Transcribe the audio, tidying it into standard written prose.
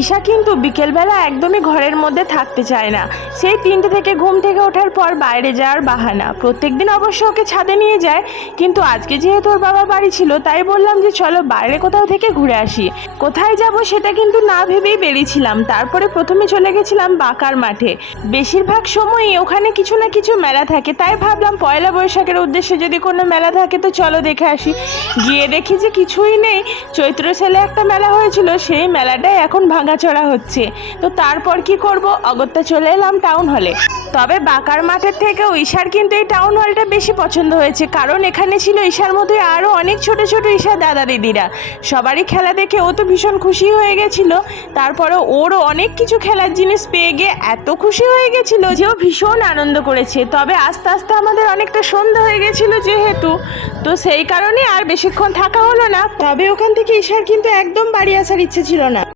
ঈশা কিন্তু বিকেলবেলা একদমই ঘরের মধ্যে থাকতে চায় না। সেই 3টে থেকে ঘুম থেকে ওঠার পর বাইরে যাওয়ার বাহানা। প্রত্যেকদিন অবশ্য ওকে ছাদে নিয়ে যায়, কিন্তু আজকে যেহেতু ওর বাবা বাড়ি ছিল তাই বললাম যে চলো বাইরে কোথাও থেকে ঘুরে আসি। কোথায় যাব সেটা কিন্তু না ভেবেই বেরিয়েছিলাম। তারপরে প্রথমে চলে গেছিলাম বাঁকার মাঠে। বেশিরভাগ সময়ই ওখানে কিছু না কিছু মেলা থাকে, তাই ভাবলাম পয়লা বৈশাখের উদ্দেশ্যে যদি কোনো মেলা থাকে তো চলো দেখে আসি। গিয়ে দেখি যে কিছুই নেই। চৈত্র সেলে একটা মেলা হয়েছিল, সেই মেলাটাই এখন ভাঙাচোরা হচ্ছে। তো তারপর কি করব, অগত্যা চলে এলাম টাউন হলে। তবে বাঁকার মাঠের থেকেও ঈশার কিন্তু এই টাউন হলটা বেশি পছন্দ হয়েছে, কারণ এখানে ছিল ঈশার মতোই আরও অনেক ছোট ছোট ঈশার দাদা দিদিরা। সবারই খেলা দেখে ও তো ভীষণ খুশি হয়ে গেছিল। তারপরে ওরও অনেক কিছু খেলার জিনিস পেয়ে গিয়ে এত খুশি হয়ে গেছিল যে ও ভীষণ আনন্দ করেছে। তবে আস্তে আস্তে আমাদের অনেকটা সন্ধ্যা হয়ে গেছিল যেহেতু, তো সেই কারণে আর বেশিক্ষণ থাকা হলো না। তবে ওখান থেকে ঈশার কিন্তু একদম বাড়ি আসার ইচ্ছে ছিল না।